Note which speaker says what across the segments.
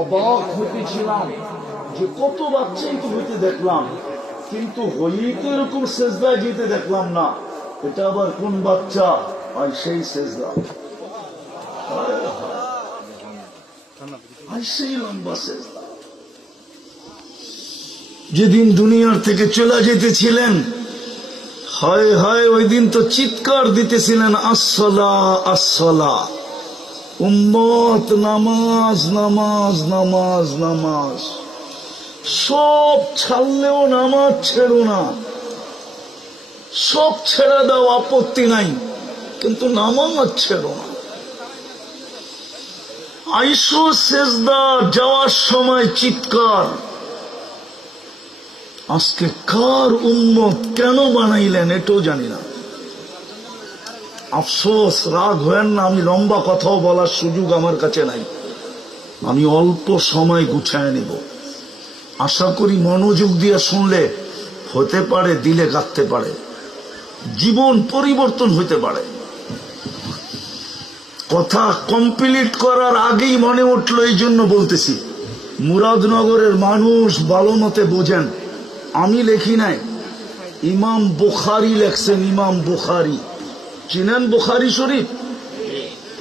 Speaker 1: অবাক হতেছিলাম যে কত বাচ্চাই তো হইতে দেখলাম, কিন্তু হইই তো এরকম সেজদায় যেতে দেখলাম না। এটা আবার কোন বাচ্চা? আর সেই সেজদা। যেদিন দুনিয়ার থেকে চলে যেতেছিলেন, হয় হয় ওই দিন তো চিৎকার দিতেছিলেন আসলা আসলা উম্মত, নামাজ নামাজ নামাজ নামাজ। সব ছাড়লেও নামাজ ছেড়ো না। সব ছেড়ে দাও আপত্তি নাই, কিন্তু নামাজ ছেড়ো না। আইসো সেজদা যাওয়ার সময় চিৎকার। আজকে কার উন্মত কেন বানাইলেন এটাও জানি না। আফসোস, রাগ হয়েন না, আমি লম্বা কথাও বলার সুযোগ আমার কাছে নাই। আমি অল্প সময় গুছায় নেব। আশা করি মনোযোগ দিয়ে শুনলে হতে পারে, দিলে গাঁথতে পারে। জীবন পরিবর্তন হতে পারে। কথা কমপ্লিট করার আগেই মনে উঠল, এই জন্য বলতেছি, মুরাদনগরের মানুষ ভালো মতে বোঝেন। আমি লেখি নাই, ইমাম বুখারি লেখছেন, ইমাম বুখারি। চিনেন বুখারি শরীফ?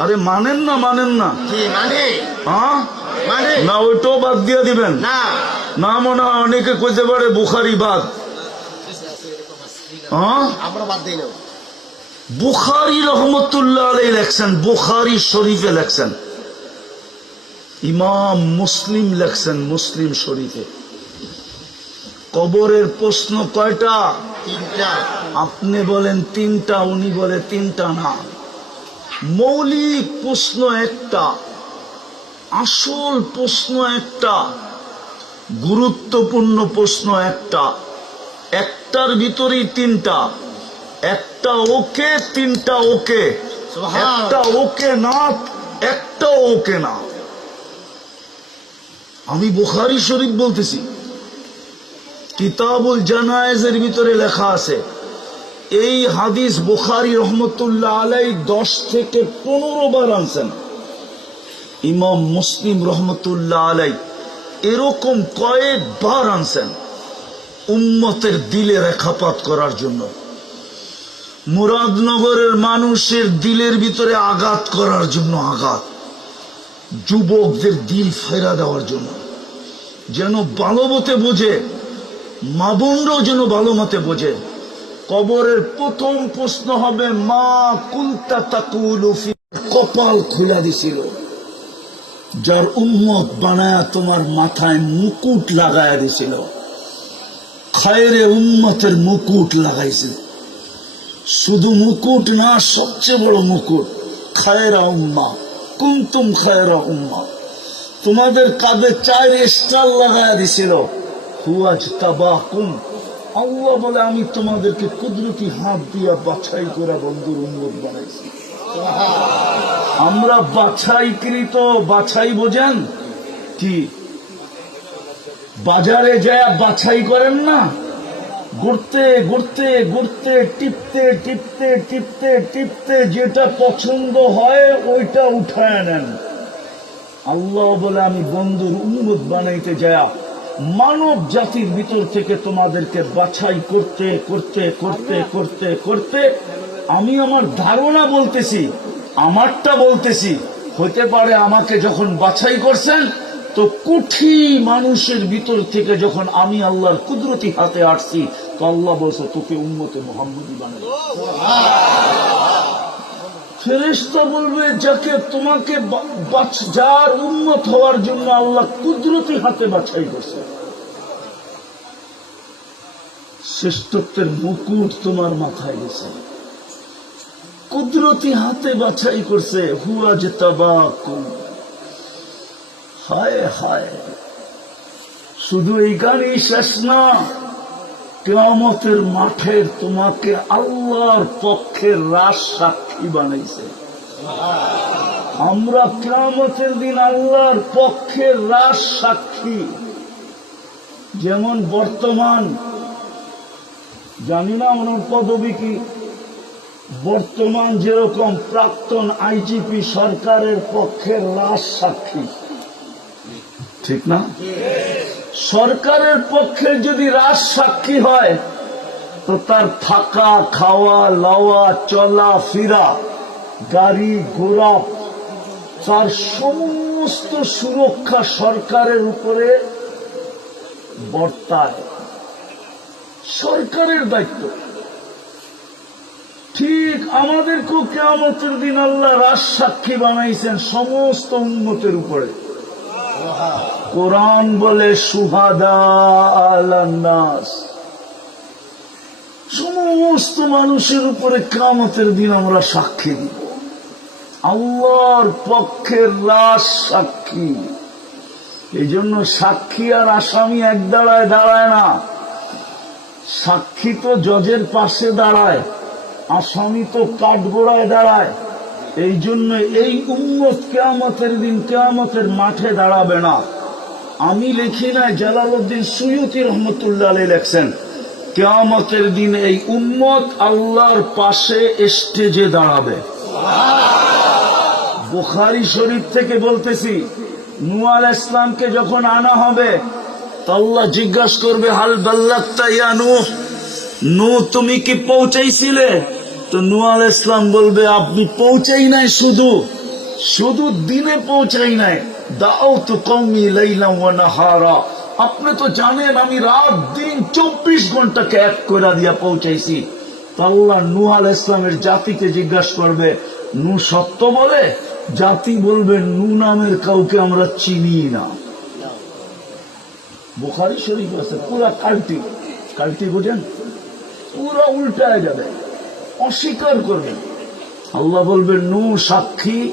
Speaker 1: আরে মানেন না মানেন না।
Speaker 2: মানে।
Speaker 1: হ্যাঁ?
Speaker 2: মানে।
Speaker 1: না ওইটাও বাদ দিয়ে দিবেন।
Speaker 2: না।
Speaker 1: মনে হয় অনেকে কইতে পারে বুখারি বাদ। হ্যাঁ? বুখারি রহমতুল্লাহ আলাই লেখছেন বুখারি শরীফে লেখছেন। ইমাম মুসলিম লেখছেন মুসলিম শরীফে। কবরের প্রশ্ন কয়টা?
Speaker 2: তিনটা
Speaker 1: আপনি বলেন তিনটা উনি বলে তিনটা না। মৌলিক প্রশ্ন একটা আসল প্রশ্ন একটা গুরুত্বপূর্ণ প্রশ্ন একটা। একটার ভিতরেই তিনটা একটা ওকে তিনটা ওকে। একটা ওকে না একটা ওকে না। আমি বুখারি শরীফ বলতেছি। কিতাবুল জানায়েজের ভিতরে লেখা আছে, এই হাদিস বুখারি রহমতুল্লাহ আলাই দশ থেকে পনেরো বার আনছেন। ইমাম মুসলিম রহমতুল্লাহ আলাই এরকম কয়েকবার আনছেন উম্মতের দিলে রেখাপাত করার জন্য। মুরাদনগরের মানুষের দিলের ভিতরে আঘাত করার জন্য আঘাত। যুবকদের দিল ফেরা দেওয়ার জন্য। যেন ভালো মতে বোঝে মা বোনরাও যেন ভালো মতে বোঝে। কবরের প্রথম প্রশ্ন হবে, মা কুলতা তাকুলু ফি কপাল খুলে দিছিল। যার উম্মত বানায়া তোমার মাথায় মুকুট লাগায়া দিছিল। খায়রে উম্মতের মুকুট লাগাইছিল। শুধু মুকুট না, সবচেয়ে বড় মুকুট, খায়রা উম্মা। কুন্তুম খায়রা উম্মা? তোমাদের কাঁধে চার স্টার লাগায়া দিছিল। আল্লাহ বলে, আমি তোমাদেরকে কুদরতি হাত দিয়া বাছাই করা বন্ধুর উন্মত বানাইছি। আমরা বাছাইকৃত, বাছাই বোঝেন? কি? বাজারে যায় বাছাই করেন না? ঘুরতে ঘুরতে ঘুরতে, টিপতে টিপতে টিপতে টিপতে যেটা পছন্দ হয় ওইটা উঠায় নেন। আল্লাহ বলে, আমি বন্ধুর উন্মত বানাইতে যায় মানব জাতির ভিতর থেকে তোমাদেরকে বাছাই করতে করতে করতে করতে করতে আমি আমার ধারণা বলতেছি, আমারটা বলতেছি হতে পারে আমাকে যখন বাছাই করছেন, তো কুঠি মানুষের ভিতর থেকে যখন আমি আল্লাহর কুদরতি হাতে আসছি, তো আল্লাহ বলছে, তোকে উন্মতে মোহাম্মদী বানাই। ফেরেস্তা বলবে, যাকে তোমাকে যার হওয়ার জন্য আল্লাহ কুদরতি হাতে বাছাই করছে। শ্রেষ্ঠত্বের মুকুট তোমার মাথায় গেছে। কুদরতি হাতে বাছাই করছে, হুয়া যে হায় হায়। শুধু এই গাড়ি শেষ না কেয়ামতের মাঠের তোমাকে আল্লাহর পক্ষের রাস সাক্ষী বানাইছে। আমরা কেয়ামতের দিন আল্লাহর পক্ষের রাস সাক্ষী। যেমন বর্তমান, জানি না ওনার পদবী কি, বর্তমান যেরকম প্রাক্তন আইজিপি সরকারের পক্ষে লাশ সাক্ষী। ঠিক না? সরকারের পক্ষে যদি রাজ সাক্ষী হয়, তো তার থাকা, খাওয়া, লাওয়া, চলা, ফিরা, গাড়ি ঘোড়া তার সমস্ত সুরক্ষা সরকারের উপরে বর্তায়। সরকারের দায়িত্ব। ঠিক আমাদেরকেও কেমতের দিন আল্লাহ রাজ সাক্ষী বানাইছেন সমস্ত উন্মতের উপরে। কোরআন বলে সুহাদা আলান্নাস সমস্ত মানুষের উপরে কামতের দিন আমরা সাক্ষী দিব। আল্লাহর পক্ষের লাশ সাক্ষী। এই জন্য সাক্ষী আর আসামি এক দাঁড়ায় দাঁড়ায় না। সাক্ষী তো জজের পাশে দাঁড়ায়, আসামি তো কাঠগোড়ায় দাঁড়ায়। এই জন্য এই উন্মত কেয়ামতের দিন কেয়ামতের মাঠে দাঁড়াবে না। আমি লিখি না জালালউদ্দিন সুয়ুতি রহমতুল্লাহ আলী লেখছেন, কেয়ামতের দিন এই উম্মত আল্লাহর পাশে স্টেজে দাঁড়াবে। বুখারি শরীফ থেকে বলতেছি নুয়াল ইসলামকে যখন আনা হবে, আল্লাহ জিজ্ঞাসা করবে, হাল বাল্লাক্তা ইয়া নূহ? নু তুমি কি পৌঁছাইছিলে? তো নুয়াল ইসলাম বলবে, আপনি পৌঁছাই নাই শুধু। শুধু দিনে পৌঁছাই নাই। দাও তো কমি লাইলাম নাহারা। আপনি তো জানেন, আমি রাত দিন চব্বিশ ঘন্টাকে এক করে দিয়া পৌঁছাইছি। নূহ আল ইসলামের জাতিকে জিজ্ঞাসা করবে, নু সত্য বলে? জাতি বলবে, নু নামের কাউকে আমরা চিনি না। বুখারি শরীফ আছে, পুরা কালটি। কালটি বোঝেন? পুরা উল্টায় যাবে। অস্বীকার করবে আল্লাহ বলবে নু সাক্ষী।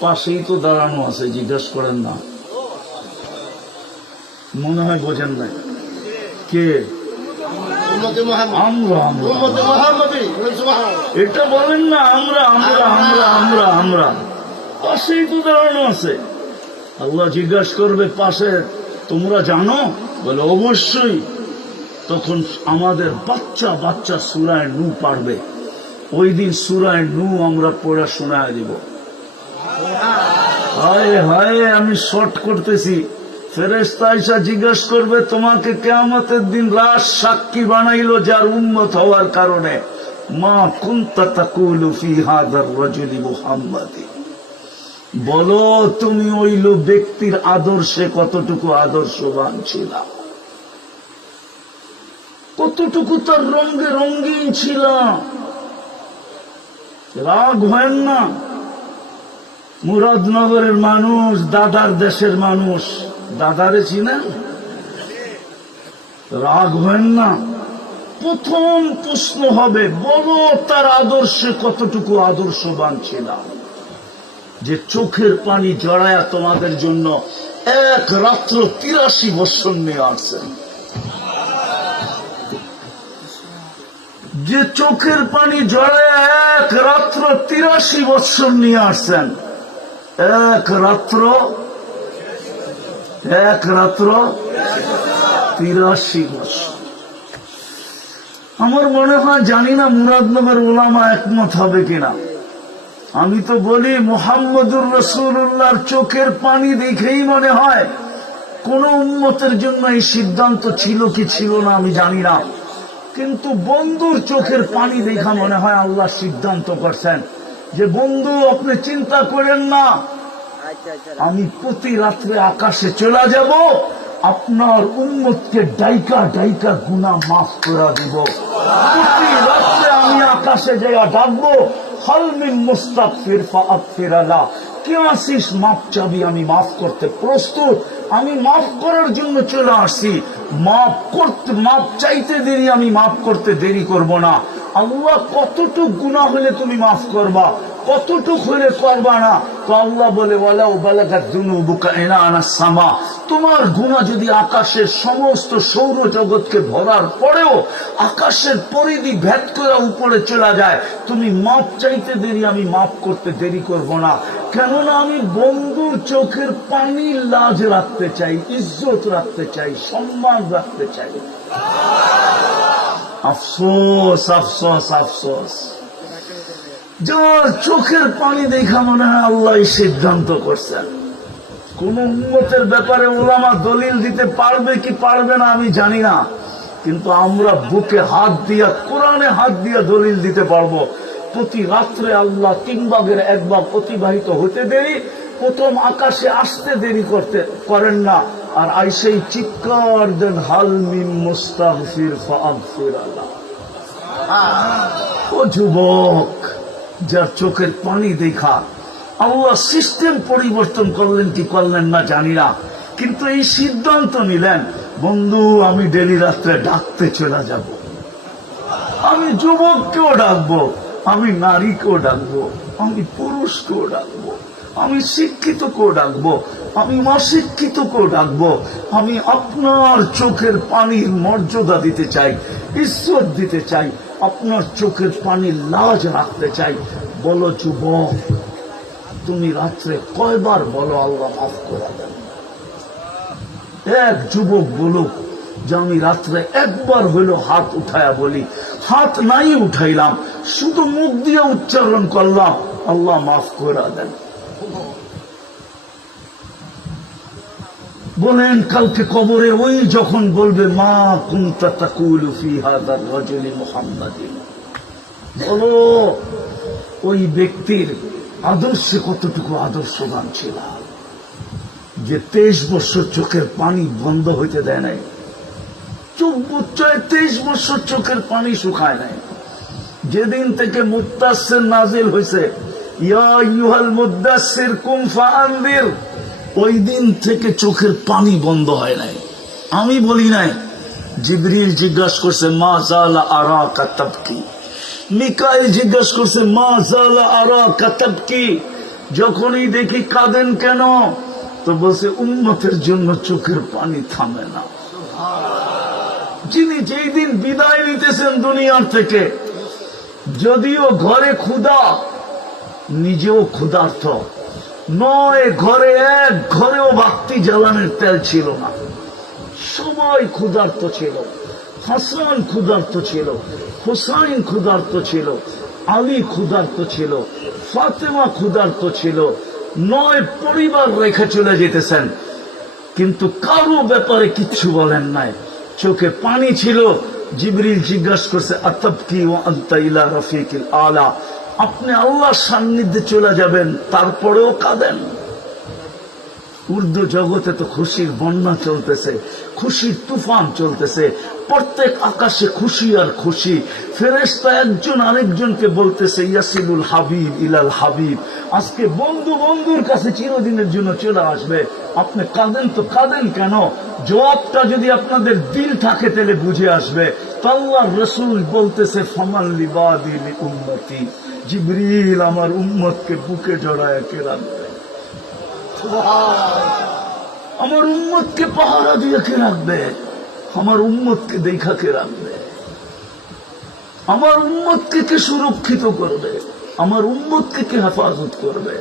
Speaker 1: পাশেই তো দাঁড়ানো আছে জিজ্ঞেস করেন না। মনে হয় বোঝেন নাই। কে? আমরা এটা বলেন না আমরা আমরা আমরা আমরা আমরা। পাশেই তো দাঁড়ানো আছে। আল্লাহ জিজ্ঞাসা করবে পাশে তোমরা জানো? বলে অবশ্যই। তখন আমাদের বাচ্চা বাচ্চা সুরায় নু পারবে। ওই দিন সুরায় নু আমরা পড়া শোনায় দিব। হায় হায়, আমি শর্ট করতেছি। ফেরেস্তা জিজ্ঞেস করবে, তোমাকে কেয়ামতের দিন সাক্ষী বানাইলো যার উন্মত হওয়ার কারণে? মা বলো, তুমি ওই ব্যক্তির আদর্শে কতটুকু আদর্শবান ছিল? কতটুকু তার রঙে রঙিন ছিল রাগ হয় না। মুরাদনগরের মানুষ, দাদার দেশের মানুষ। দাদারে চিনেন রাগ হয় না। প্রথম প্রশ্ন হবে, বলো তার আদর্শে কতটুকু আদর্শবান ছিলাম? যে চোখের পানি জড়ায়া তোমাদের জন্য এক রাত্র তিরাশি বৎসর নিয়ে আসছেন। যে চোখের পানি জড়ায়া এক রাত্র তিরাশি বৎসর নিয়ে আসছেন। এক রাত্র এক রাত্র তিরাশি বছর আমার মনে হয় জানি না মুরাদনগর ওলামা একমত হবে কিনা। আমি তো বলি, মোহাম্মদুর রসুল্লাহর চোখের পানি দেখেই মনে হয় কোন উন্মতের জন্য এই সিদ্ধান্ত ছিল কি ছিল না, আমি জানি না। কিন্তু বন্ধুর চোখের পানি দেখা মনে হয় আল্লাহ সিদ্ধান্ত করছেন। যে বন্ধু আপনি চিন্তা করেন না। আমি প্রতি রাত্রে আকাশে চলে যাব আপনার উন্মতকে ডাইকা ডাইকা গুনা মাফ করে দিব। প্রতি রাত্রে আমি আকাশে যাইয়া ডাকবো হলমিন মুস্তাক ফির ফিরালা কে আসিস মাপ চাবি আমি মাফ করতে প্রস্তুত। আমি মাফ করার জন্য চলে আসছি। মাফ করতে মাপ চাইতে দেরি আমি মাফ করতে দেরি করব না। আল্লাহ কতটুক গুণা হলে তুমি মাফ করবা? কতটুক হলে করবা না? তো আল্লাহ বলে বলে ও বালাকাত দুনুবুকা এনা আনা সামা। তোমার গুণা যদি আকাশের সমস্ত সৌর জগৎকে ভরার পরেও আকাশের পরিধি ভেদ করে উপরে চলে যায়, তুমি মাপ চাইতে দেরি, আমি মাপ করতে দেরি করব না। কেননা আমি বন্ধুর চোখের পানি লাজ রাখতে চাই, ইজ্জত রাখতে চাই, সম্মান রাখতে চাই। আফসোস আফসোস আফসোস। চোখের পানি দেখা মনে হয় আল্লাহ সিদ্ধান্ত করছেন। কোন উন্মতের ব্যাপারে ওলামা দলিল দিতে পারবে কি পারবে না আমি জানি না। কিন্তু আমরা বুকে হাত দিয়া, কোরআনে হাত দিয়া দলিল দিতে পারব। প্রতি রাত্রে আল্লাহ তিন ভাগের এক ভাগ অতিবাহিত হতে দেরি, প্রথম আকাশে আসতে দেরি করতে করেন না। আর আইসেই চিৎকার দেন, হাল মিম মুস্তাগফির ফাগফির আল্লাহ। ও যুবক যার চোখের পানি দেখা। আল্লাহ সিস্টেম পরিবর্তন করলেন, কি করলেন না জানি না। কিন্তু এই সিদ্ধান্ত নিলেন, বন্ধু, আমি ডেলি রাত্রে ডাকতে চলে যাব। আমি যুবককেও ডাকবো, আমি নারীকেও ডাকবো, আমি পুরুষকেও ডাকবো, আমি শিক্ষিতকেও ডাকবো, আমি অশিক্ষিতকেও ডাকবো, আমি আপনার চোখের পানির মর্যাদা দিতে চাই, ঈশ্বর দিতে চাই আপনার চোখের পানির লাজ রাখতে চাই। বলো যুবক, তুমি রাত্রে কয়বার বলো আল্লাহ মাফ করে দেন। এক যুবক বলুক যে আমি রাত্রে একবার হইল হাত উঠায়া বলি। হাত নাই উঠাইলাম, শুধু মুখ দিয়ে উচ্চারণ করলাম, আল্লাহ মাফ করে দেন। বলেন কালকে কবরে ওই যখন বলবে, মা কুন্তা তাকুলু মুহাম্মাদিন বলো, ওই ব্যক্তির আদর্শে কতটুকু আদর্শবান ছিল? যে তেইশ বছর চোখের পানি বন্ধ হইতে দেয় নাই চোখ বুচ্চয় তেইশ বছর চোখের পানি শুকায় নাই। যেদিন থেকে মুত্তাসের নাজিল হয়েছে ইয়া ইউহাল মুদাসির কুম ফাআনদির। ওই দিন থেকে চোখের পানি বন্ধ হয় নাই। আমি বলি নাই, জিবরিল জিজ্ঞাসা করছে, মা জালা আরা কাতাব কি জিজ্ঞাসা করছে, মা জালা আরা কাতাব কি যখনই দেখি কাঁদেন কেন, তো বলছে উন্মতের জন্য চোখের পানি থামে না। যিনি যেই দিন বিদায় নিতেছেন দুনিয়ার থেকে, যদিও ঘরে ক্ষুধা, নিজেও ক্ষুধার্থ নয় ঘরে এক ঘরেও বাতি জ্বালানোর তেল ছিল না। সবাই ক্ষুধার্ত ছিল। হাসান ক্ষুধার্ত ছিল। হুসাইন ক্ষুধার্ত ছিল। আলী ক্ষুধার্ত ছিল। ফাতেমা ক্ষুধার্ত ছিল। নয় পরিবার রেখে চলে যেতেছেন। কিন্তু কারও ব্যাপারে কিচ্ছু বলেন নাই। চোখে পানি ছিল। জিবরিল জিজ্ঞাসা করছে আতব কি ও আন্তা ইলা রফিকিল আলা? আপনি আল্লাহর সান্নিধ্যে চলে যাবেন, তারপরেও কাঁদেন। উর্দু জগতে তো খুশির বন্যা চলতেছে, খুশির তুফান চলতেছে। প্রত্যেক আকাশে খুশি আর খুশি। ফেরেস্তা একজন আরেকজনকে বলতেছে ইয়াসিলুল হাবিব ইলাল হাবিব। আজকে বন্ধু বন্ধুর কাছে চিরদিনের জন্য চলে আসবে। আপনি কাঁদেন তো কাঁদেন কেন? জবাবটা যদি আপনাদের দিল থাকে তাহলে বুঝে আসবে। তাল্লাহ রসুল বলতেছে, ফমাল লিবাদিল উম্মতি। জিবরিল আমার উম্মতকে বুকে জড়ায় কে রাখবে আমার উম্মতকে পাহারা দিয়ে কে রাখবে আমার উম্মতকে দেখা কে রাখবে আমার উম্মতকে কে সুরক্ষিত করবে? আমার উম্মতকে কে হেফাজত করবে?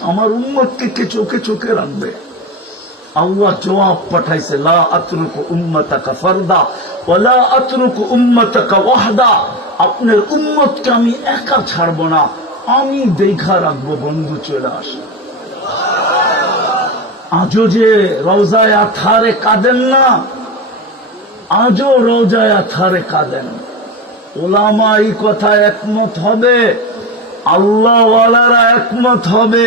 Speaker 1: আমার উম্মতকে কে চোখে চোখে রাখবে? আল্লাহ জবাব পাঠাইছে, লা আতরুক উম্মতাকা ফারদা ওয়ালা আতরুক উম্মতাকা ওয়াহদা। আপনার উম্মতকে আমি একা ছাড়বো না। আমি দেখা রাখব, বন্ধু, চলে আসে। আজও যে রোজায় আথারে কাঁদেন না, আজও রোজায় আথারে কাঁদেন। ওলামা এই কথা একমত হবে, আল্লাহওয়ালারা একমত হবে।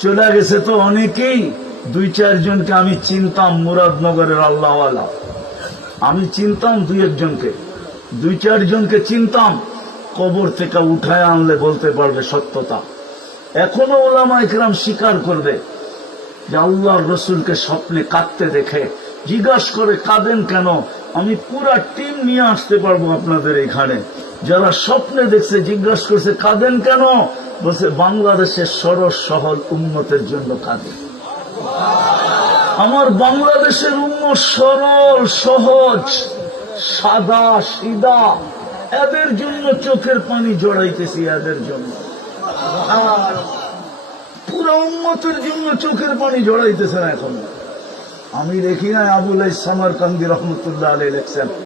Speaker 1: চলে গেছে তো অনেকেই, দুই চারজনকে আমি চিনতাম, মুরাদনগরের আল্লাহওয়ালা। আমি চিনতাম দুই একজনকে। দুই চারজনকে চিনতাম, কবর থেকে উঠায় আনলে বলতে পারবে সত্যতা। এখনও ওলামা একরাম স্বীকার করবে যে আল্লাহর রসুলকে স্বপ্নে কাঁদতে দেখে, জিজ্ঞাসা করে, কাঁদেন কেন? আমি পুরা টিম নিয়ে আসতে পারব আপনাদের এখানে। যারা স্বপ্নে দেখছে, জিজ্ঞাসা করছে, কাঁদেন কেন? বলছে, বাংলাদেশের সরস সহল উন্নতের জন্য কাঁদে। আমার বাংলাদেশের উন্মত সরল, সহজ। সাদা সিদা এদের জন্য চোখের পানি জড়াইতেছি এদের জন্য। পুরো উন্মতের জন্য চোখের পানি জড়াইতেছে না এখন। আমি দেখি না আবুল সামার কান্দি রহমতুল্লাহ আলী লেখছেন।